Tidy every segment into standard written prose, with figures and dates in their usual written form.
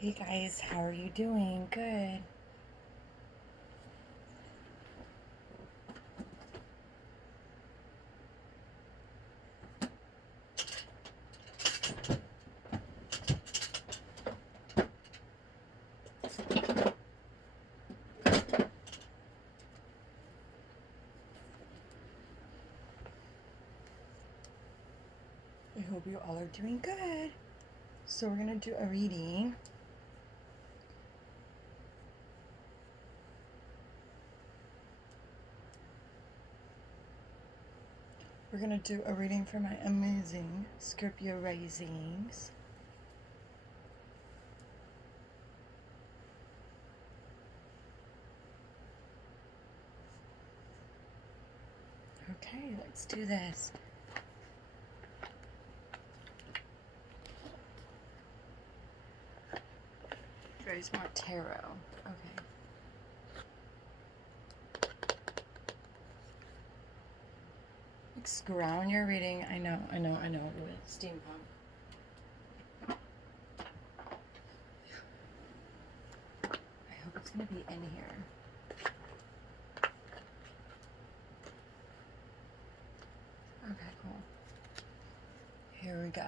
Hey guys, how are you doing? Good. I hope you all are doing good. So we're going to do a reading. We're going to do a reading for my amazing Scorpio Risings. Okay, let's do this. You guys want tarot. Okay. Ground your reading. I know. Steampunk. I hope it's going to be in here. Okay, cool. Here we go.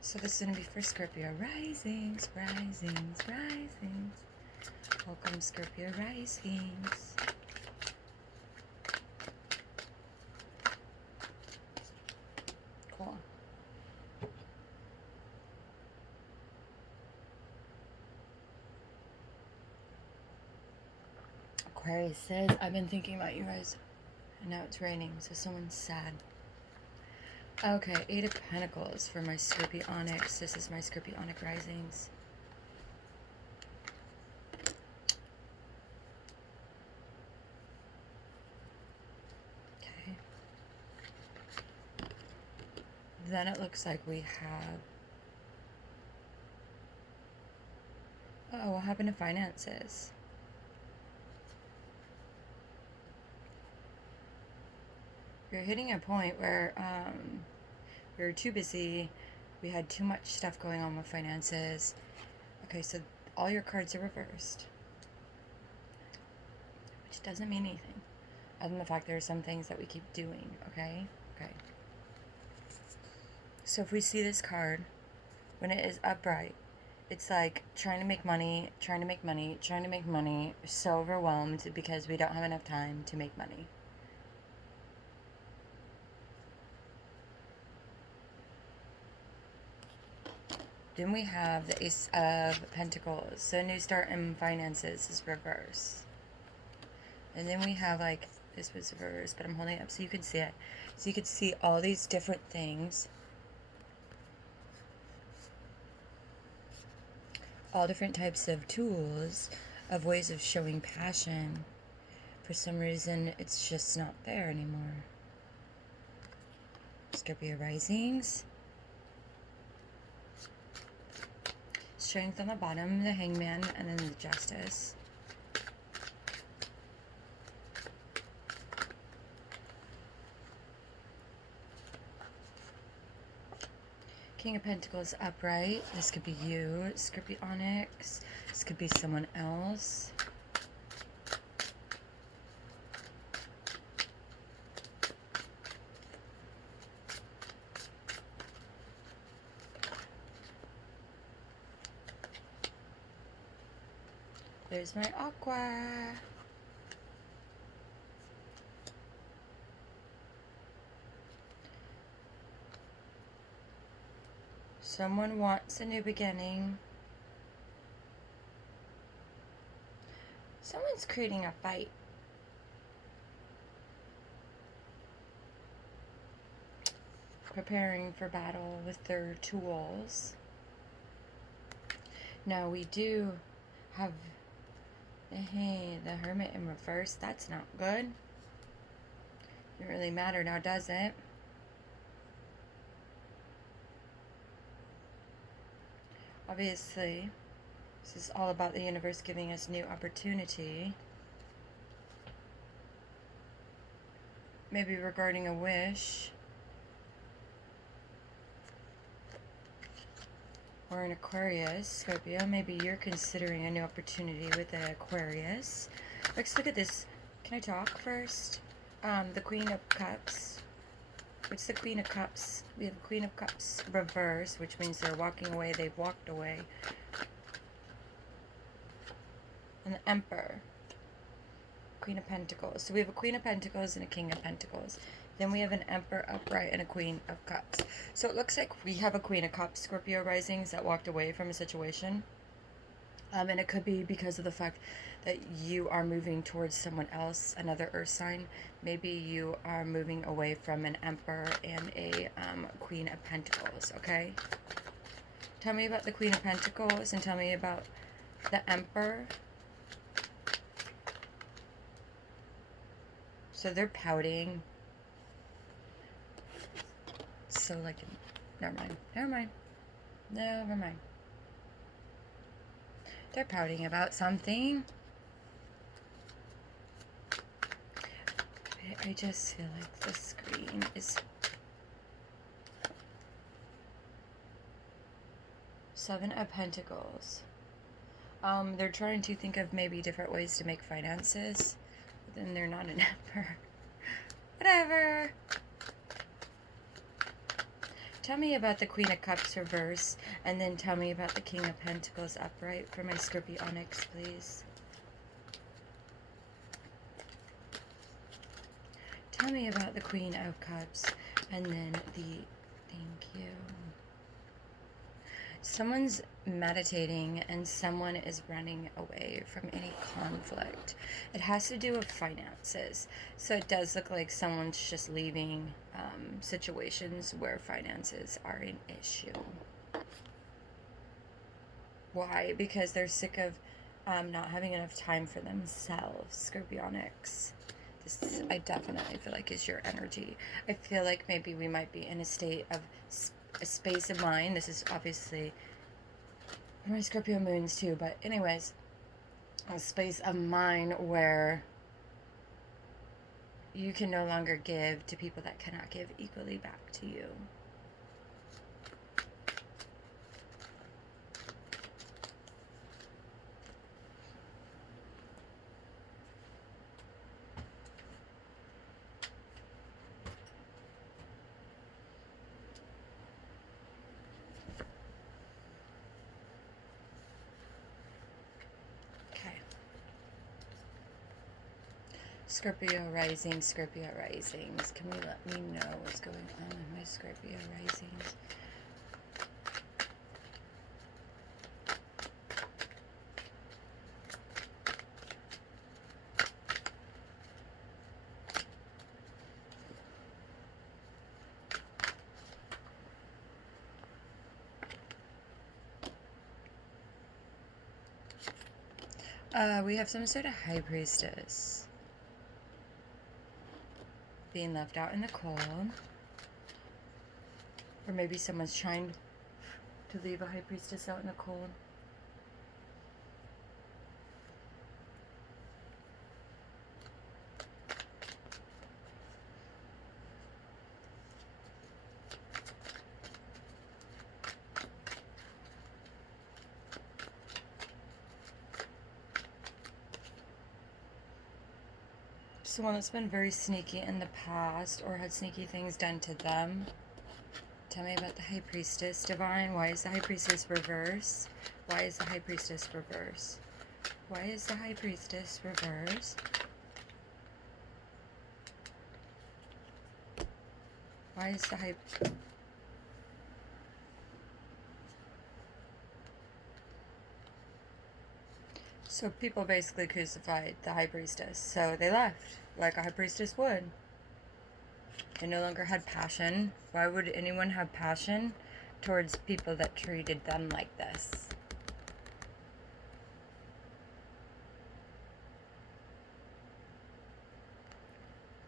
So this is going to be for Scorpio Risings. Welcome, Scorpio Risings. Cool. Aquarius says, I've been thinking about you guys. And now it's raining, so someone's sad. Okay, 8 of Pentacles for my Scorpionics. This is my Scorpionic Risings. Okay. Then it looks like we have... Oh, what happened to finances? You're hitting a point where we were too busy. We had too much stuff going on with finances. Okay, so all your cards are reversed. Which doesn't mean anything. Other than the fact there are some things that we keep doing, okay? Okay. So if we see this card, when it is upright, it's like trying to make money, We're so overwhelmed because we don't have enough time to make money. Then we have the Ace of Pentacles. So new start in finances is reverse. And then we have like, this was reverse, but I'm holding it up so you can see it. So you can see all these different things. All different types of tools, of ways of showing passion. For some reason, it's just not there anymore. Scorpio Risings. Strength on the bottom, the Hangman, and then the Justice. King of Pentacles upright. This could be you, Scorpionics. This could be someone else. There's my Aqua. Someone wants a new beginning. Someone's creating a fight. Preparing for battle with their tools. Now we do have the Hermit in reverse. That's not good. Doesn't really matter now, does it? Obviously, this is all about the universe giving us new opportunity. Maybe regarding a wish. or an Aquarius, Scorpio. Maybe you're considering a new opportunity with an Aquarius. Let's look at this. Can I talk first? The Queen of Cups. It's the Queen of Cups. We have the Queen of Cups reverse, which means they're walking away. They've walked away. And the Emperor. Queen of Pentacles. So we have a Queen of Pentacles and a King of Pentacles. Then we have an Emperor upright and a Queen of Cups. So it looks like we have a Queen of Cups, Scorpio risings, that walked away from a situation. And it could be because of the fact that you are moving towards someone else, another earth sign. Maybe you are moving away from an Emperor and a Queen of Pentacles, okay? Tell me about the Queen of Pentacles and tell me about the Emperor. So they're pouting. So like, never mind. They're pouting about something. I just feel like the screen is... Seven of Pentacles. They're trying to think of maybe different ways to make finances. But then they're not an Emperor. Whatever. Tell me about the Queen of Cups reverse, and then tell me about the King of Pentacles upright for my Scorpionics, please. Tell me about the Queen of Cups, and then the... Thank you. Someone's meditating, and someone is running away from any conflict. It has to do with finances. So it does look like someone's just leaving situations where finances are an issue. Why? Because they're sick of not having enough time for themselves. Scorpionics. This, I definitely feel like, is your energy. I feel like maybe we might be in a state of a space of mind. This is obviously my Scorpio moons too, but anyways, a space of mind where you can no longer give to people that cannot give equally back to you. Scorpio Rising, Scorpio Risings. Can we let me know what's going on with my Scorpio Risings? We have some sort of High Priestess being left out in the cold, or maybe someone's trying to leave a High Priestess out in the cold. Someone that's been very sneaky in the past or had sneaky things done to them. Tell me about the High Priestess, Divine. Why is the High Priestess reverse? Why is the High Priestess reverse? Why is the High Priestess reverse? Why is the High... So people basically crucified the High Priestess. So they left, like a High Priestess would. They no longer had passion. Why would anyone have passion towards people that treated them like this?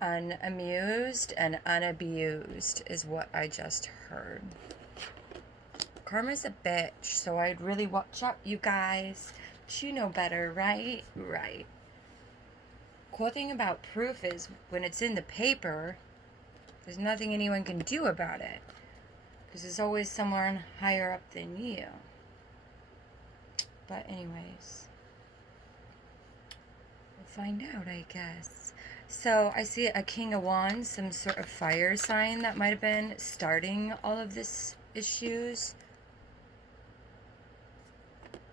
Unamused and unabused is what I just heard. Karma's a bitch, so I'd really watch out, you guys. But you know better, right? Right. Cool thing about proof is when it's in the paper, there's nothing anyone can do about it. Because there's always someone higher up than you. But anyways, we'll find out, I guess. So I see a King of Wands, some sort of fire sign that might have been starting all of this issues,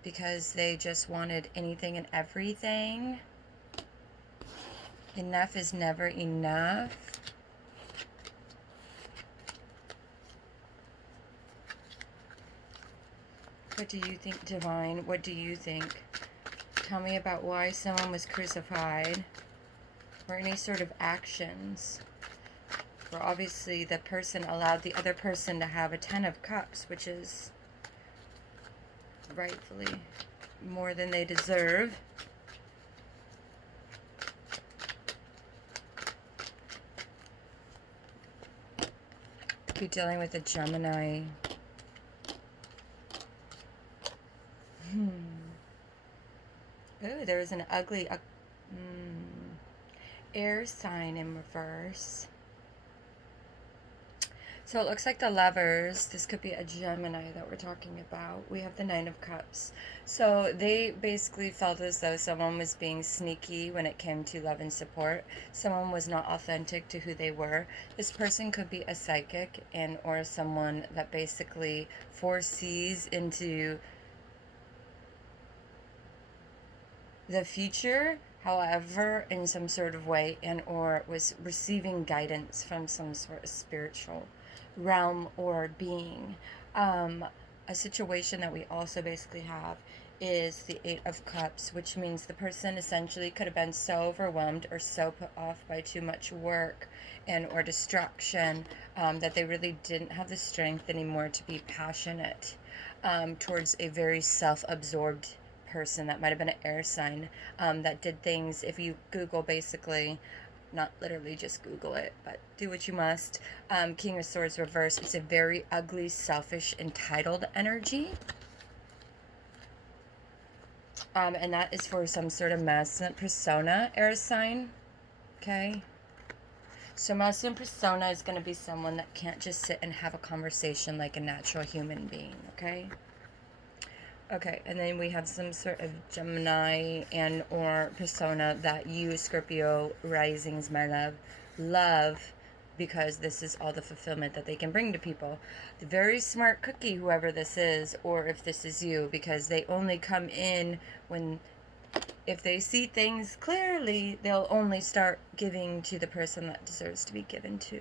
because they just wanted anything and everything. Enough is never enough. What do you think, Divine? What do you think? Tell me about why someone was crucified, or any sort of actions. Well, obviously the person allowed the other person to have a 10 of Cups, which is rightfully more than they deserve. You're dealing with a Gemini. Oh, there was an ugly air sign in reverse. So it looks like the Lovers, this could be a Gemini that we're talking about. We have the Nine of Cups. So they basically felt as though someone was being sneaky when it came to love and support. Someone was not authentic to who they were. This person could be a psychic and or someone that basically foresees into the future, however, in some sort of way, and or was receiving guidance from some sort of spiritual realm or being. A situation that we also basically have is the Eight of Cups, which means the person essentially could have been so overwhelmed or so put off by too much work and or distraction that they really didn't have the strength anymore to be passionate towards a very self-absorbed person. That might have been an air sign that did things. If you Google, basically, not literally just Google it, but do what you must. King of Swords reverse. It's a very ugly, selfish, entitled energy. And that is for some sort of masculine persona air sign. Okay. So masculine persona is going to be someone that can't just sit and have a conversation like a natural human being. Okay. Okay, and then we have some sort of Gemini and or persona that you, Scorpio Risings, my love, because this is all the fulfillment that they can bring to people. The very smart cookie, whoever this is, or if this is you, because they only come in when, if they see things clearly, they'll only start giving to the person that deserves to be given to.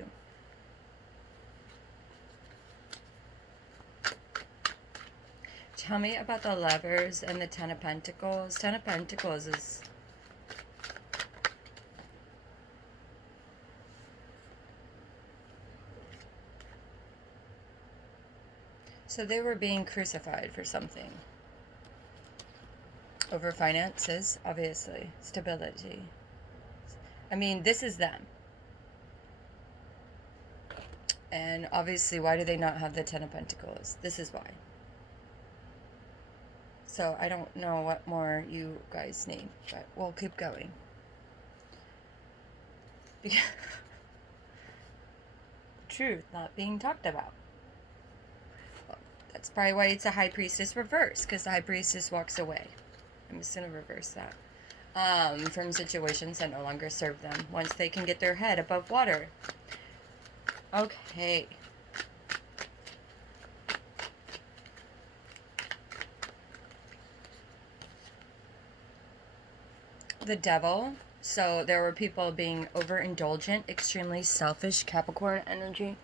Tell me about the Lovers and the Ten of Pentacles. Ten of Pentacles is... So they were being crucified for something. Over finances, obviously. Stability. I mean, this is them. And obviously, why do they not have the Ten of Pentacles? This is why. So I don't know what more you guys need, but we'll keep going. Truth not being talked about. Well, that's probably why it's a High Priestess reverse, because the High Priestess walks away. I'm just going to reverse that. From situations that no longer serve them once they can get their head above water. Okay. The Devil. So there were people being overindulgent, extremely selfish, Capricorn energy.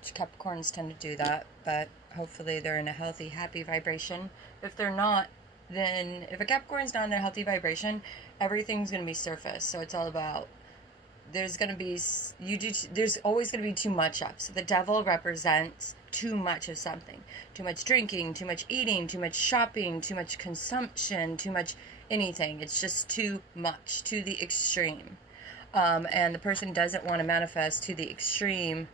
Which Capricorns tend to do that, but hopefully they're in a healthy, happy vibration. If they're not, then if a Capricorn's not in a healthy vibration, everything's going to be surface. So it's all about, there's going to be, there's always going to be too much of. So the Devil represents too much of something. Too much drinking, too much eating, too much shopping, too much consumption, too much anything. It's just too much, to the extreme. And the person doesn't want to manifest to the extreme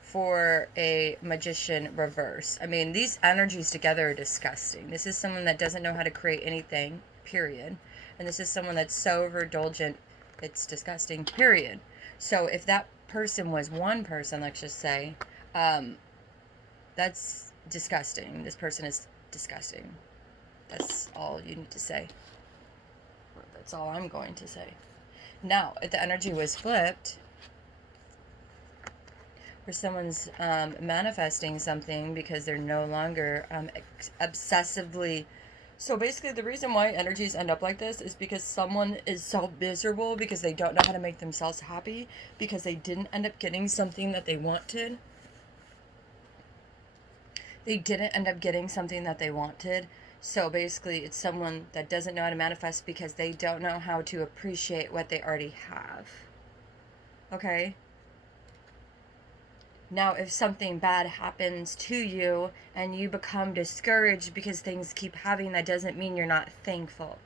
for a Magician reverse. I mean, these energies together are disgusting. This is someone that doesn't know how to create anything, period. And this is someone that's so overindulgent, it's disgusting, period. So if that person was one person, let's just say, that's disgusting. This person is disgusting. That's all you need to say. That's all I'm going to say. Now, if the energy was flipped, where someone's manifesting something because they're no longer obsessively. So basically, the reason why energies end up like this is because someone is so miserable because they don't know how to make themselves happy, because they didn't end up getting something that they wanted. They didn't end up getting something that they wanted. So basically, it's someone that doesn't know how to manifest because they don't know how to appreciate what they already have. Okay? Now, if something bad happens to you and you become discouraged because things keep happening, that doesn't mean you're not thankful.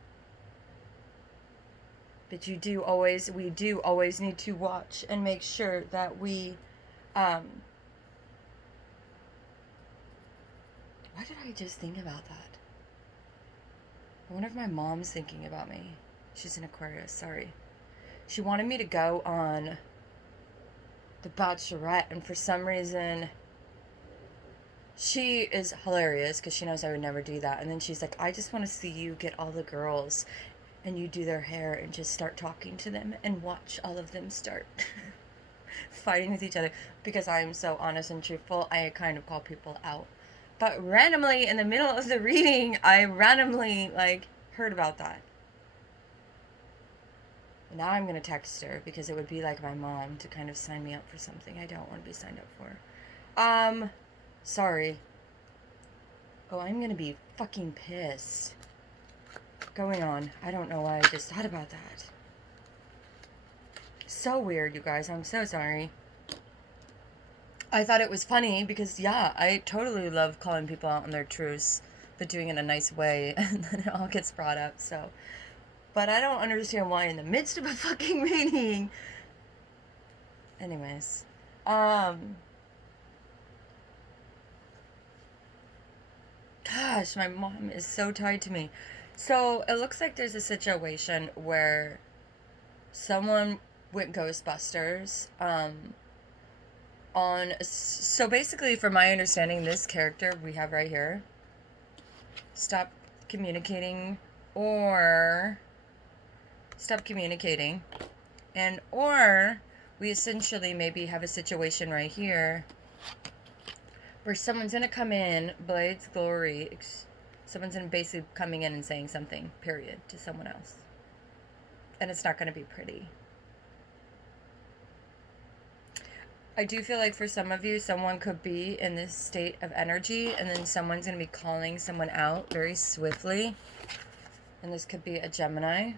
But we do always need to watch and make sure that we, why did I just think about that? I wonder if my mom's thinking about me. She's an Aquarius, sorry. She wanted me to go on The Bachelorette, and for some reason, she is hilarious because she knows I would never do that. And then she's like, I just want to see you get all the girls and you do their hair and just start talking to them and watch all of them start fighting with each other. Because I am so honest and truthful, I kind of call people out. But randomly, in the middle of the reading, I randomly, heard about that. And now I'm going to text her because it would be like my mom to kind of sign me up for something I don't want to be signed up for. Sorry. Oh, I'm going to be fucking pissed. Going on. I don't know why I just thought about that. So weird, you guys. I'm so sorry. I thought it was funny because, yeah, I totally love calling people out on their truths, but doing it in a nice way, and then it all gets brought up, so. But I don't understand why in the midst of a fucking meeting. Anyways. Gosh, my mom is so tied to me. So it looks like there's a situation where someone went Ghostbusters, so basically, from my understanding, this character we have right here stopped communicating, and or we essentially maybe have a situation right here where someone's gonna come in, Blades Glory, someone's gonna basically coming in and saying something, period, to someone else, and it's not gonna be pretty. I do feel like for some of you, someone could be in this state of energy, and then someone's going to be calling someone out very swiftly. And this could be a Gemini,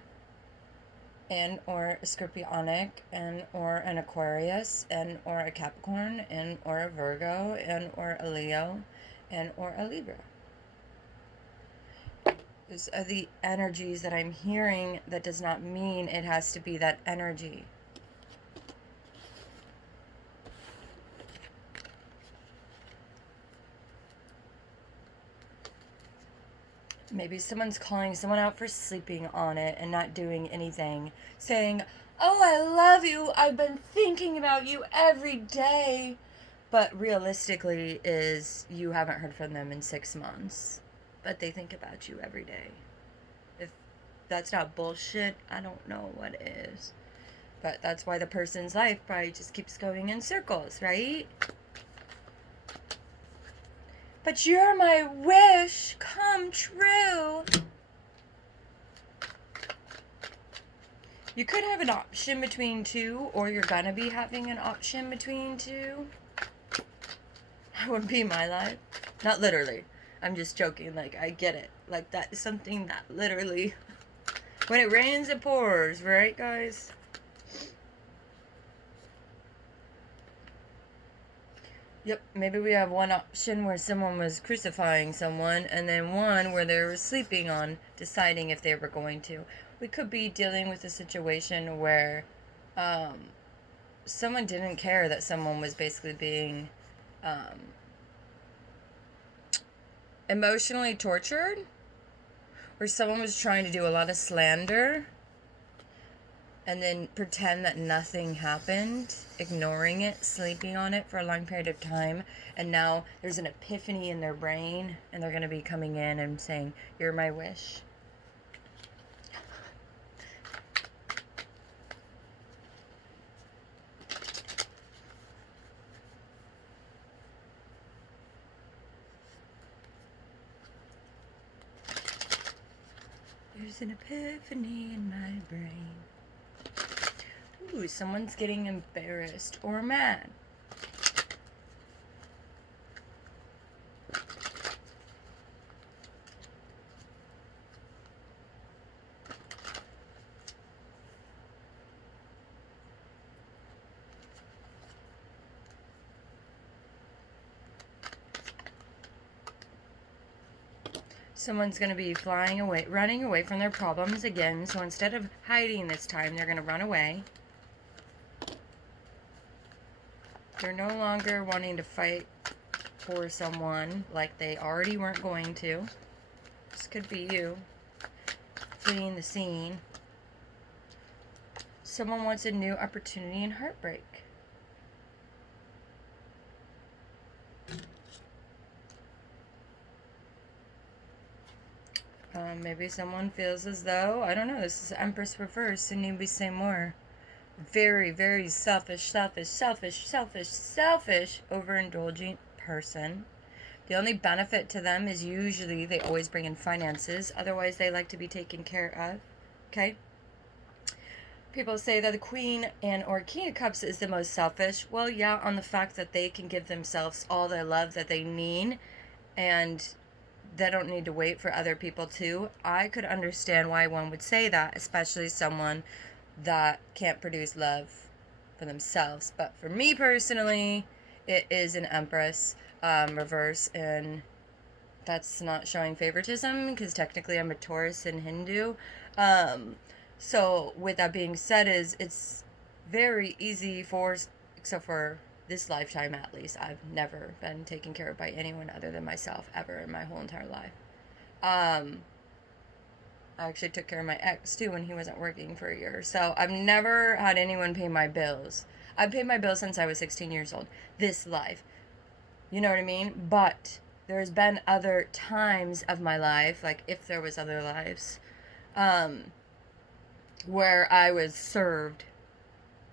and or a Scorpionic, and or an Aquarius, and or a Capricorn, and or a Virgo, and or a Leo, and or a Libra. These are the energies that I'm hearing. That does not mean it has to be that energy. Maybe someone's calling someone out for sleeping on it and not doing anything. Saying, oh, I love you. I've been thinking about you every day. But realistically is you haven't heard from them in 6 months. But they think about you every day. If that's not bullshit, I don't know what is. But that's why the person's life probably just keeps going in circles, right? But you're my wish come true. You could have an option between two, or you're gonna be having an option between two. That would be my life. Not literally. I'm just joking. I get it. That is something that literally, when it rains, it pours, right, guys? Yep, maybe we have one option where someone was crucifying someone, and then one where they were sleeping on deciding if they were going to. We could be dealing with a situation where someone didn't care that someone was basically being emotionally tortured, or someone was trying to do a lot of slander, and then pretend that nothing happened, ignoring it, sleeping on it for a long period of time, and now there's an epiphany in their brain, and they're going to be coming in and saying, "You're my wish." There's an epiphany in my brain. Ooh, someone's getting embarrassed or mad. Someone's going to be flying away, running away from their problems again. So instead of hiding this time, they're going to run away. They're no longer wanting to fight for someone like they already weren't going to. This could be you fleeing the scene. Someone wants a new opportunity in heartbreak. Maybe someone feels as though, I don't know, this is Empress reverse, and you'd be saying more. Very, very selfish, overindulgent person. The only benefit to them is usually they always bring in finances. Otherwise, they like to be taken care of. Okay? People say that the Queen and or King of Cups is the most selfish. Well, yeah, on the fact that they can give themselves all the love that they need, and they don't need to wait for other people to. I could understand why one would say that, especially someone that can't produce love for themselves. But for me personally, it is an Empress reverse, and that's not showing favoritism because technically I'm a Taurus in Hindu. So with that being said, it's very easy for, except for this lifetime at least, I've never been taken care of by anyone other than myself ever in my whole entire life. I actually took care of my ex too when he wasn't working for a year. So I've never had anyone pay my bills. I've paid my bills since I was 16 years old. This life. You know what I mean? But there's been other times of my life, like if there was other lives, where I was served,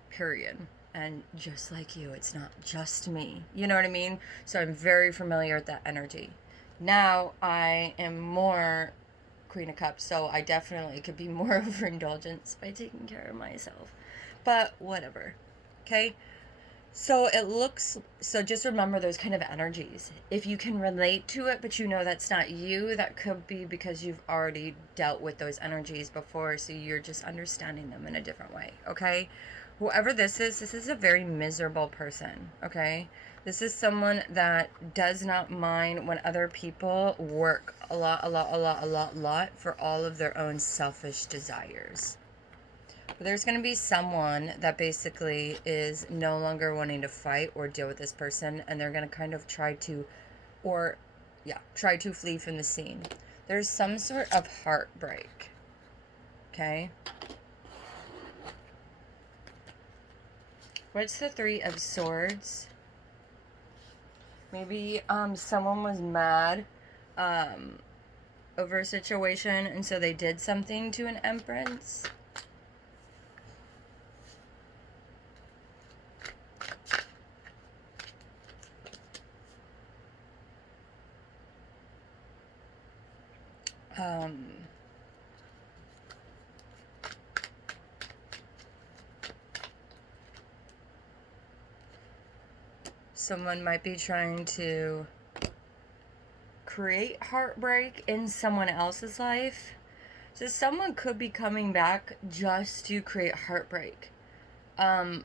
period. And just like you, it's not just me. You know what I mean? So I'm very familiar with that energy. Now I am more Queen of Cups, so I definitely could be more overindulgent by taking care of myself. But whatever. Okay? So it looks, so just remember those kind of energies. If you can relate to it, but you know that's not you, that could be because you've already dealt with those energies before, so you're just understanding them in a different way, okay? Whoever this is a very miserable person, okay? This is someone that does not mind when other people work a lot for all of their own selfish desires. But there's going to be someone that basically is no longer wanting to fight or deal with this person, and they're going to kind of try to flee from the scene. There's some sort of heartbreak, okay? What's the Three of Swords? Maybe someone was mad over a situation, and so they did something to an Empress. Someone might be trying to create heartbreak in someone else's life. So someone could be coming back just to create heartbreak. I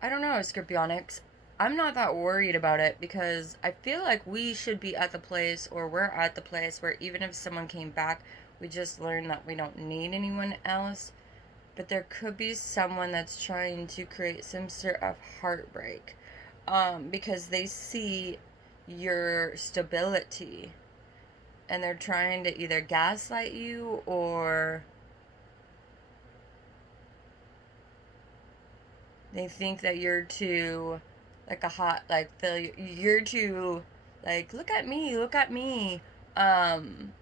don't know, Scorpionics. I'm not that worried about it because I feel like we should be at the place, or we're at the place where even if someone came back, we just learned that we don't need anyone else. But there could be someone that's trying to create some sort of heartbreak. Because they see your stability and they're trying to either gaslight you or They think that you're too, like a hot, like, failure. You're too, like, look at me, look at me. Um,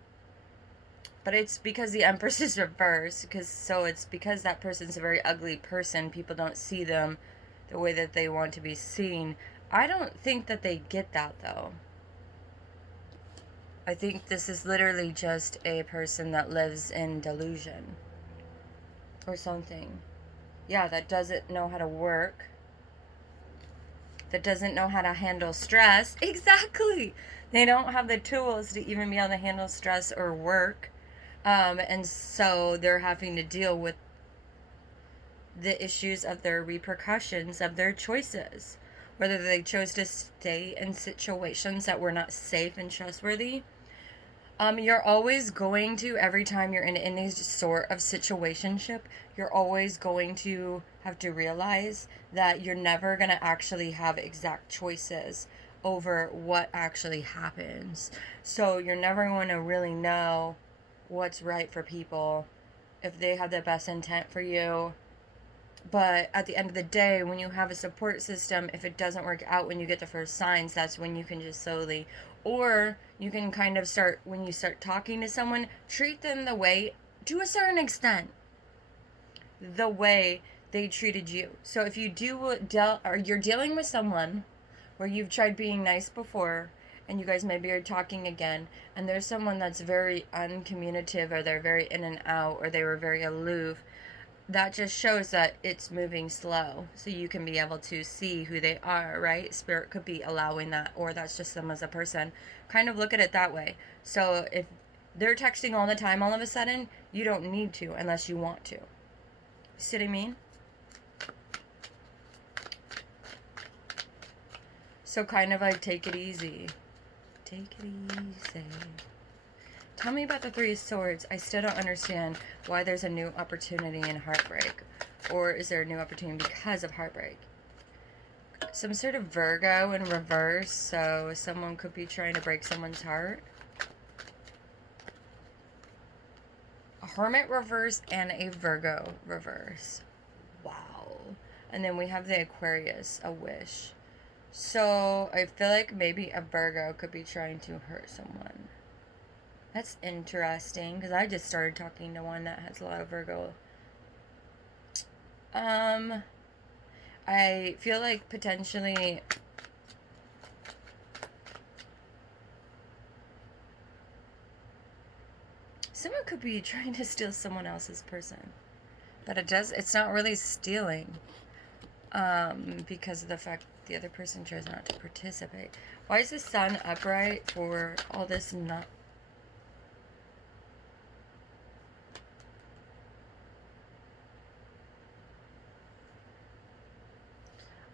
but it's because the Empress is reversed. It's because that person's a very ugly person. People don't see them the way that they want to be seen. I don't think that they get that, though. I think this is literally just a person that lives in delusion or something. Yeah, that doesn't know how to work, that doesn't know how to handle stress. Exactly. They don't have the tools to even be able to handle stress or work. And so they're having to deal with the issues of their repercussions of their choices. Whether they chose to stay in situations that were not safe and trustworthy. You're always going to, every time you're in any sort of situationship, you're always going to have to realize that you're never going to actually have exact choices over what actually happens. So you're never going to really know what's right for people, if they have the best intent for you. But at the end of the day, when you have a support system, if it doesn't work out when you get the first signs, that's when you can just slowly, or you can kind of start, when you start talking to someone, treat them the way, to a certain extent, the way they treated you. So if you or you're dealing with someone where you've tried being nice before, and you guys maybe are talking again, and there's someone that's very uncommunicative, or they're very in and out, or they were very aloof, that just shows that it's moving slow, so you can be able to see who they are, right? Spirit could be allowing that, or that's just them as a person. Kind of look at it that way. So if they're texting all the time, all of a sudden, you don't need to unless you want to. See what I mean? So kind of like take it easy. Take it easy. Tell me about the Three of Swords. I still don't understand why there's a new opportunity in heartbreak. Or is there a new opportunity because of heartbreak? Some sort of Virgo in reverse, so someone could be trying to break someone's heart. A Hermit reverse and a Virgo reverse. Wow. And then we have the Aquarius, a wish. So I feel like maybe a Virgo could be trying to hurt someone. That's interesting, because I just started talking to one that has a lot of Virgo. I feel like potentially someone could be trying to steal someone else's person. But it's not really stealing. Because of the fact the other person chose not to participate. Why is the sun upright for all this not?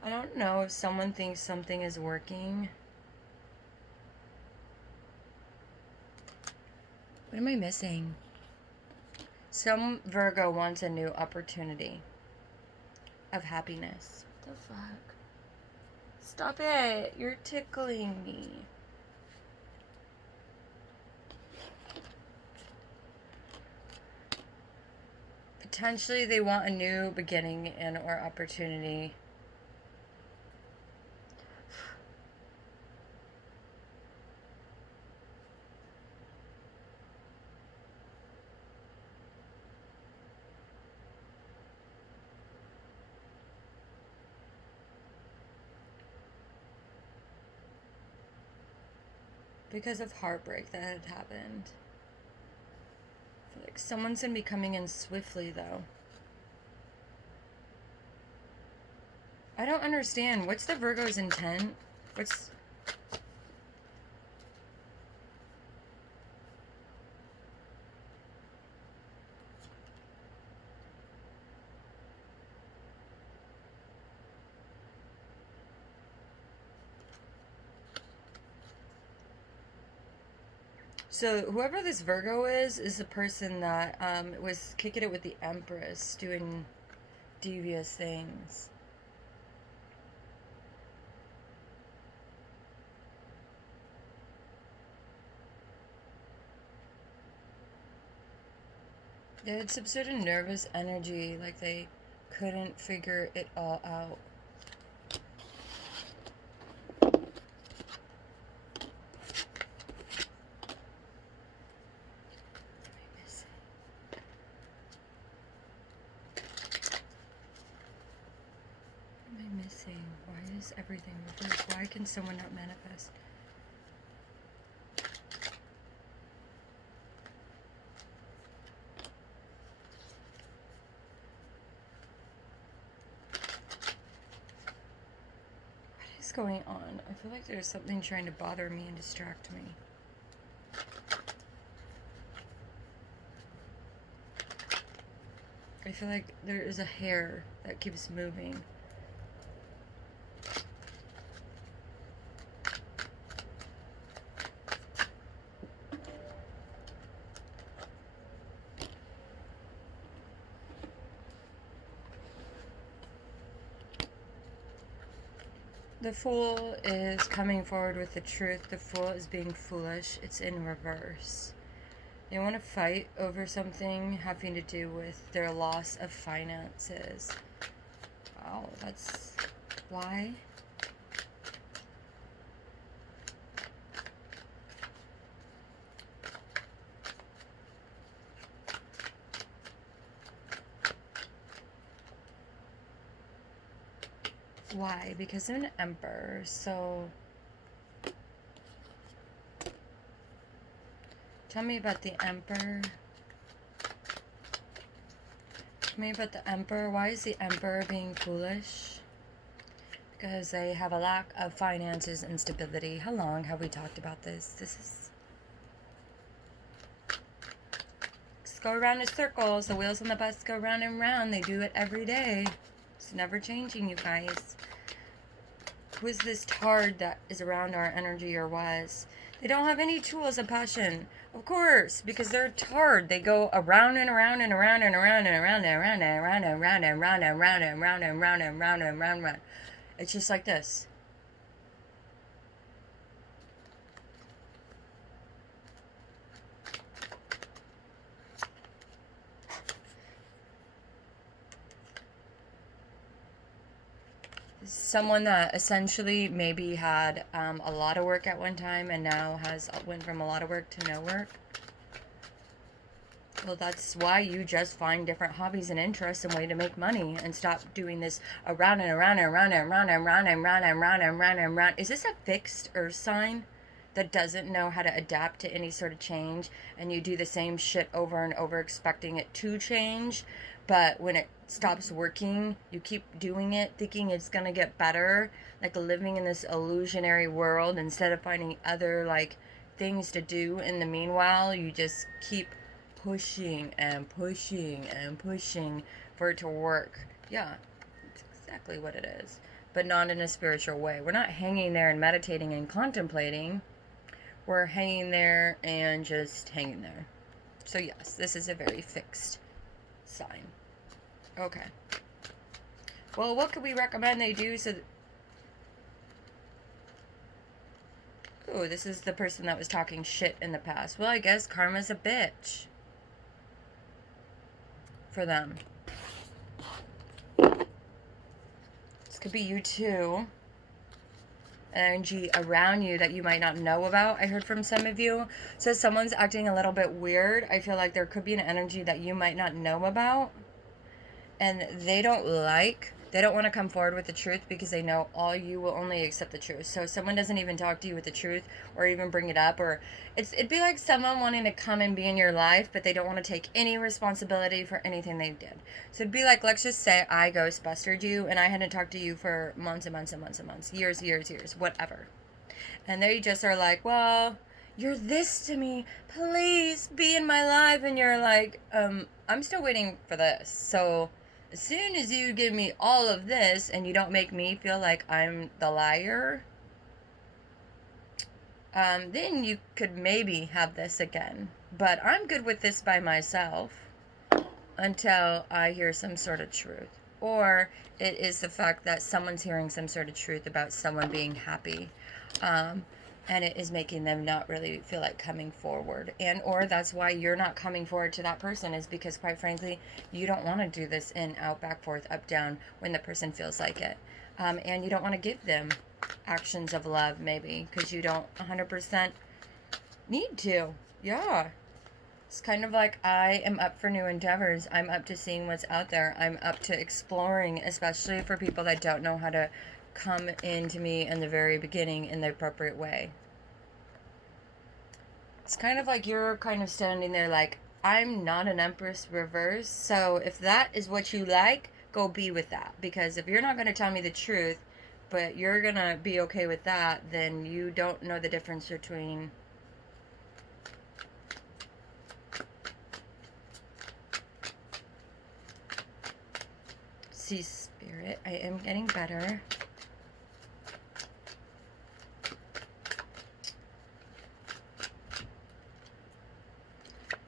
I don't know if someone thinks something is working. What am I missing? Some Virgo wants a new opportunity of happiness. What the fuck? Stop it. You're tickling me. Potentially they want a new beginning and or opportunity. Because of heartbreak that had happened. I feel like someone's gonna be coming in swiftly, though. I don't understand. What's the Virgo's intent? What's... So whoever this Virgo is the person that was kicking it with the Empress, doing devious things. They had some sort of nervous energy, like they couldn't figure it all out. Missing? Why is everything reversed? Why can someone not manifest? What is going on? I feel like there's something trying to bother me and distract me. I feel like there is a hair that keeps moving. The Fool is coming forward with the truth. The Fool is being foolish. It's in reverse. They want to fight over something having to do with their loss of finances. Wow, that's why. Why? Because of an Emperor. So tell me about the Emperor. Tell me about the Emperor. Why is the Emperor being foolish? Because they have a lack of finances and stability. How long have we talked about this? Just go around in circles. The wheels on the bus go round and round. They do it every day. It's never changing, you guys. Who is this tard that is around our energy or was? They don't have any tools of passion. Of course, because they're tard. They go around and around and around and around and around and around and around and around and around and around and around and around and around and around. It's just like this. Someone that essentially maybe had a lot of work at one time and now went from a lot of work to no work. Well, that's why you just find different hobbies and interests and way to make money and stop doing this around and around and around and around and around and around and around and around and around. Is this a fixed earth sign that doesn't know how to adapt to any sort of change, and you do the same shit over and over expecting it to change, but when it stops working, you keep doing it thinking it's gonna get better, like living in this illusionary world instead of finding other like things to do in the meanwhile? You just keep pushing and pushing and pushing for it to work. Yeah, it's exactly what it is, but not in a spiritual way. We're not hanging there and meditating and contemplating. We're hanging there and just hanging there. So yes, this is a very fixed sign. Okay. Well, what could we recommend they do so ooh, this is the person that was talking shit in the past. Well, I guess karma's a bitch for them. This could be you too. Energy around you that you might not know about. I heard from some of you. So someone's acting a little bit weird. I feel like there could be an energy that you might not know about. And they don't want to come forward with the truth because they know all you will only accept the truth. So if someone doesn't even talk to you with the truth or even bring it up, or it'd be like someone wanting to come and be in your life, but they don't want to take any responsibility for anything they did. So it'd be like, let's just say I ghostbustered you and I hadn't talked to you for months and months and months and months, years, whatever. And they just are like, well, you're this to me, please be in my life. And you're like, I'm still waiting for this. So as soon as you give me all of this and you don't make me feel like I'm the liar, then you could maybe have this again. But I'm good with this by myself until I hear some sort of truth. Or it is the fact that someone's hearing some sort of truth about someone being happy. And it is making them not really feel like coming forward. And or that's why you're not coming forward to that person, is because, quite frankly, you don't want to do this in, out, back, forth, up, down when the person feels like it. And you don't want to give them actions of love, maybe, because you don't 100% need to. Yeah. It's kind of like, I am up for new endeavors. I'm up to seeing what's out there. I'm up to exploring, especially for people that don't know how to come into me in the very beginning in the appropriate way. It's kind of like you're kind of standing there like, I'm not an Empress reverse, so if that is what you like, go be with that. Because if you're not going to tell me the truth, but you're going to be okay with that, then you don't know the difference between... See, Spirit, I am getting better.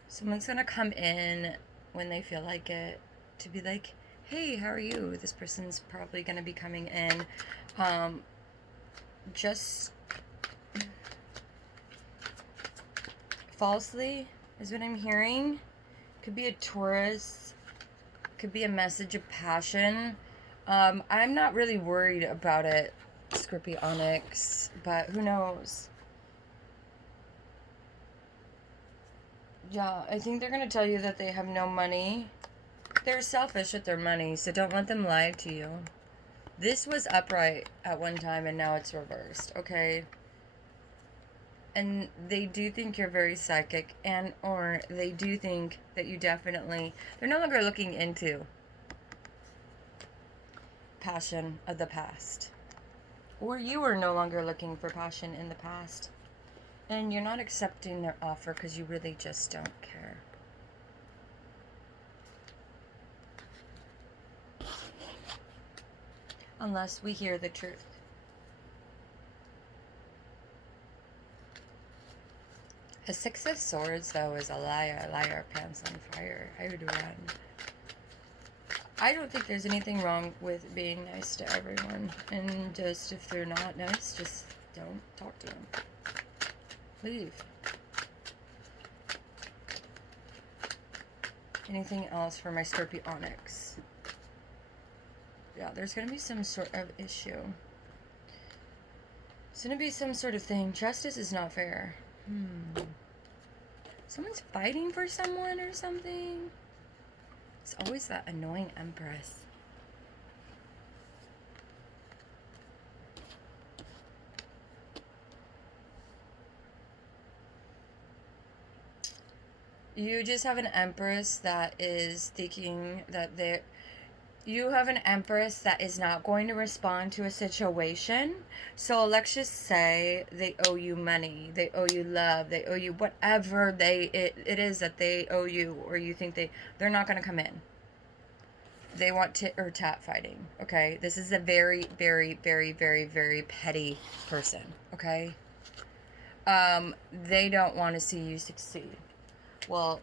Someone's going to come in when they feel like it to be like, hey, how are you? This person's probably going to be coming in. Just falsely is what I'm hearing. Could be a Taurus. Could be a message of passion. I'm not really worried about it, Scorpio Onyx, but who knows? Yeah, I think they're going to tell you that they have no money. They're selfish with their money, so don't let them lie to you. This was upright at one time, and now it's reversed, okay? And they do think you're very psychic, and or they do think that you definitely... They're no longer looking into passion of the past. Or you are no longer looking for passion in the past. And you're not accepting their offer because you really just don't care. Unless we hear the truth. A Six of Swords, though, is a liar. A liar, pants on fire. I would run. I don't think there's anything wrong with being nice to everyone. And just, if they're not nice, just don't talk to them. Leave. Anything else for my Scorpio Onyx? Yeah, there's going to be some sort of issue. It's going to be some sort of thing. Justice is not fair. Someone's fighting for someone or something. It's always that annoying Empress. You just have an Empress that is thinking that you have an Empress that is not going to respond to a situation. So let's just say they owe you money, they owe you love, they owe you whatever it is that they owe you, or you think they're not going to come in. They want tit or tat fighting, okay? This is a very, very, very, very, very petty person, okay? They don't want to see you succeed. Well,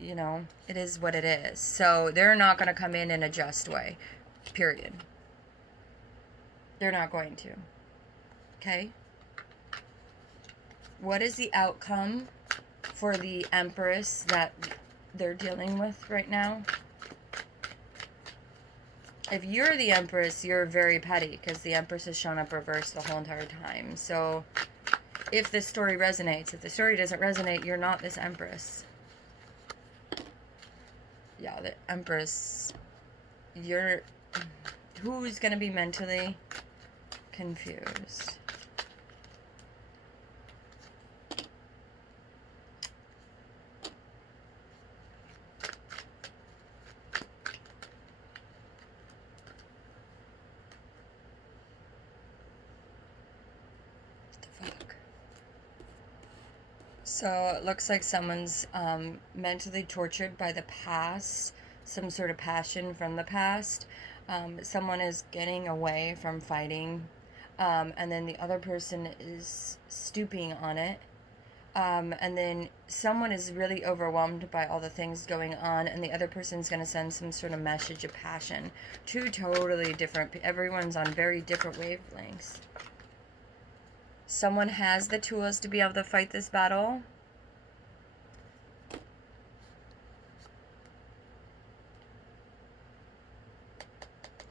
you know, it is what it is. So they're not going to come in a just way, period. They're not going to. Okay? What is the outcome for the Empress that they're dealing with right now? If you're the Empress, you're very petty, because the Empress has shown up reversed the whole entire time. So if this story resonates, if the story doesn't resonate, you're not this Empress. Yeah, the Empress, who's going to be mentally confused? So it looks like someone's mentally tortured by the past, some sort of passion from the past. Someone is getting away from fighting, and then the other person is stooping on it. And then someone is really overwhelmed by all the things going on, and the other person's going to send some sort of message of passion. Two totally different, everyone's on very different wavelengths. Someone has the tools to be able to fight this battle.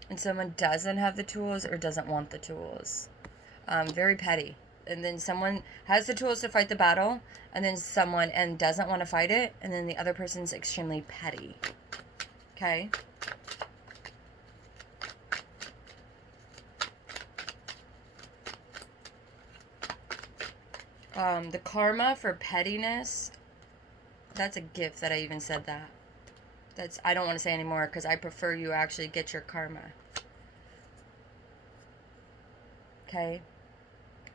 And someone doesn't have the tools or doesn't want the tools. Very petty. And then someone has the tools to fight the battle, and then someone and doesn't want to fight it, and then the other person's extremely petty. Okay? The karma for pettiness, that's a gift that I even said that. I don't want to say anymore because I prefer you actually get your karma. Okay?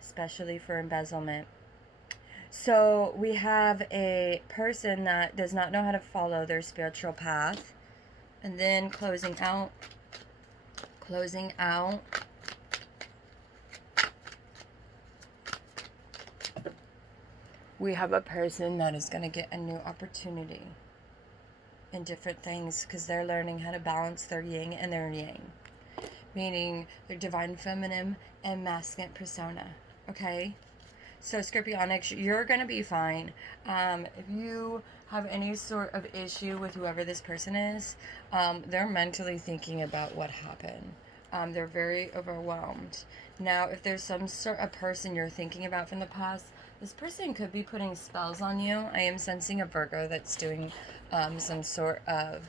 Especially for embezzlement. So we have a person that does not know how to follow their spiritual path. And then closing out. We have a person that is going to get a new opportunity in different things because they're learning how to balance their yin and their yang. Meaning their divine feminine and masculine persona. Okay? So Scorpionics, you're going to be fine. If you have any sort of issue with whoever this person is, they're mentally thinking about what happened. They're very overwhelmed. Now, if there's some sort of person you're thinking about from the past, this person could be putting spells on you. I am sensing a Virgo that's doing some sort of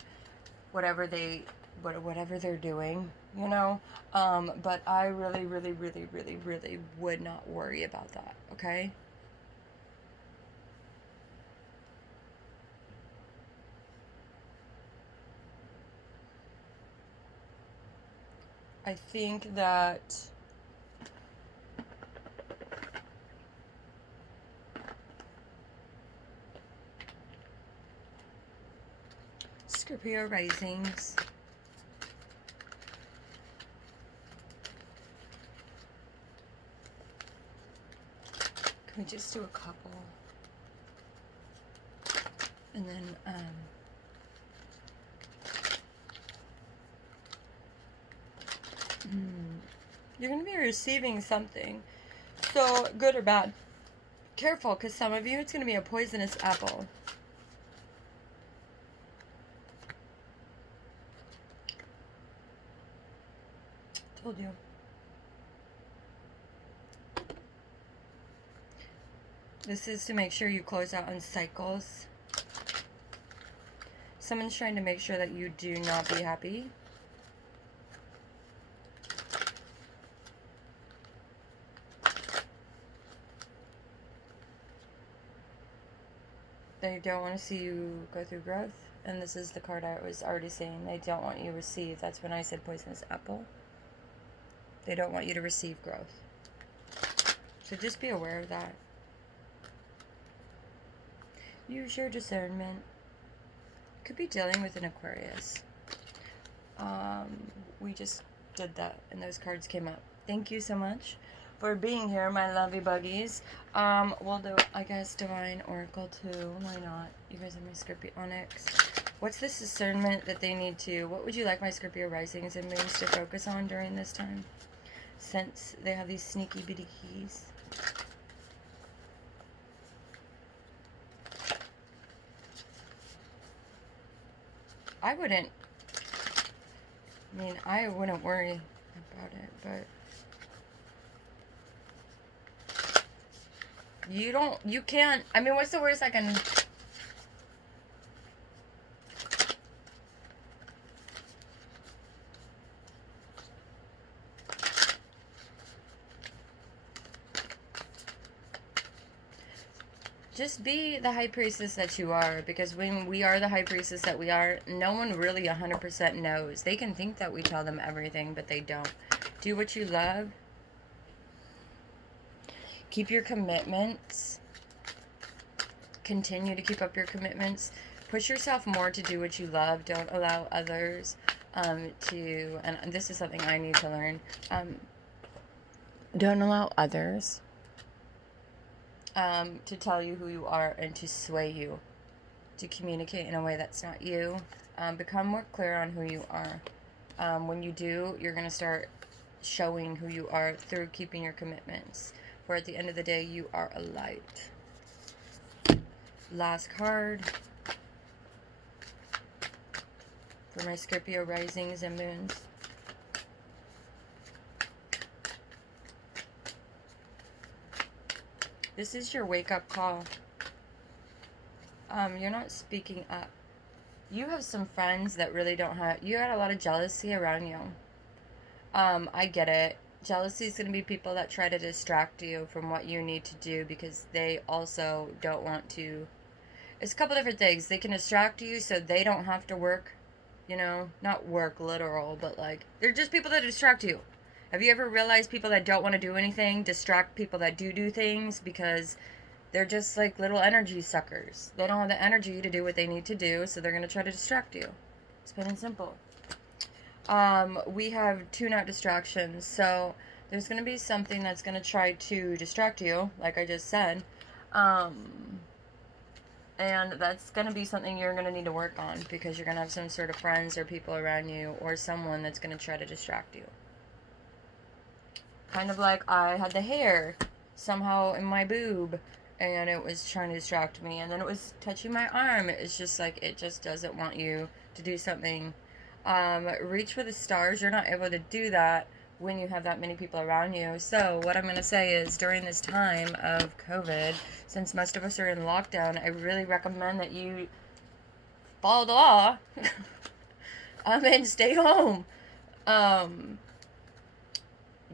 whatever they're doing, you know. But I really would not worry about that, okay? I think that Scorpio Risings, can we just do a couple? And then, you're going to be receiving something. So, good or bad. Careful, because some of you, it's going to be a poisonous apple. Told you. This is to make sure you close out on cycles. Someone's trying to make sure that you do not be happy. They don't want to see you go through growth. And this is the card I was already saying. They don't want you to receive. That's when I said poisonous apple. They don't want you to receive growth. So just be aware of that. Use your discernment. Could be dealing with an Aquarius. We just did that and those cards came up. Thank you so much for being here, my lovey buggies. We'll do, I guess, Divine Oracle too. Why not? You guys are my Scorpionics. What's this discernment that they need to... What would you like my Scorpio Risings and Moons to focus on during this time? Since they have these sneaky bitty keys. I wouldn't worry about it, but you can't, I mean, what's the worst I can... Just be the high priestess that you are, because when we are the high priestess that we are, no one really 100% knows. They can think that we tell them everything, but they don't. Do what you love. Keep your commitments. Continue to keep up your commitments. Push yourself more to do what you love. Don't allow others to, and this is something I need to learn, don't allow others to tell you who you are and to sway you, to communicate in a way that's not you. Become more clear on who you are. When you do, you're going to start showing who you are through keeping your commitments. For at the end of the day, you are a light. Last card for my Scorpio risings and moons. This is your wake-up call. You're not speaking up. You have some friends that really don't have... You got a lot of jealousy around you. I get it. Jealousy is going to be people that try to distract you from what you need to do because they also don't want to... It's a couple different things. They can distract you so they don't have to work, you know? Not work literal, but like... They're just people that distract you. Have you ever realized people that don't want to do anything distract people that do things because they're just like little energy suckers? They don't have the energy to do what they need to do, so they're going to try to distract you. It's plain and simple. We have tune-out distractions, so there's going to be something that's going to try to distract you, like I just said, and that's going to be something you're going to need to work on because you're going to have some sort of friends or people around you or someone that's going to try to distract you. Kind of like I had the hair somehow in my boob and it was trying to distract me, and then it was touching my arm. It's just like it just doesn't want you to do something. Reach for the stars. You're not able to do that when you have that many people around you. So what I'm going to say is during this time of COVID, since most of us are in lockdown, I really recommend that you follow the law and stay home.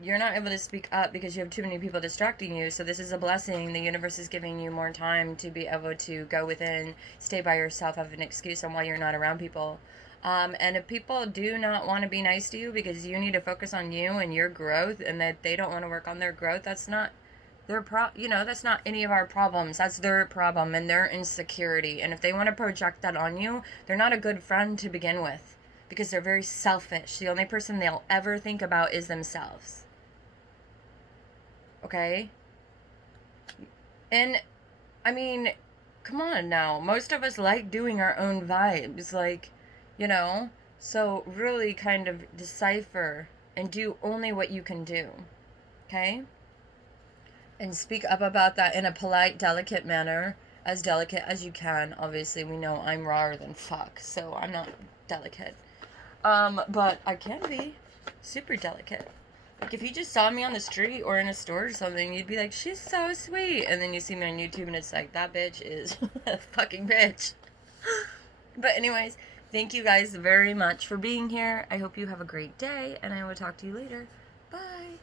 You're not able to speak up because you have too many people distracting you. So this is a blessing. The universe is giving you more time to be able to go within, stay by yourself, have an excuse on why you're not around people. And if people do not want to be nice to you because you need to focus on you and your growth, and that they don't want to work on their growth, that's not their that's not any of our problems. That's their problem and their insecurity. And if they want to project that on you, they're not a good friend to begin with because they're very selfish. The only person they'll ever think about is themselves. Okay? And, I mean, come on now. Most of us like doing our own vibes, like, you know? So, really kind of decipher and do only what you can do. Okay? And speak up about that in a polite, delicate manner. As delicate as you can. Obviously, we know I'm rawer than fuck, so I'm not delicate. But I can be super delicate. Like, if you just saw me on the street or in a store or something, you'd be like, she's so sweet. And then you see me on YouTube and it's like, that bitch is a fucking bitch. But anyways, thank you guys very much for being here. I hope you have a great day, and I will talk to you later. Bye.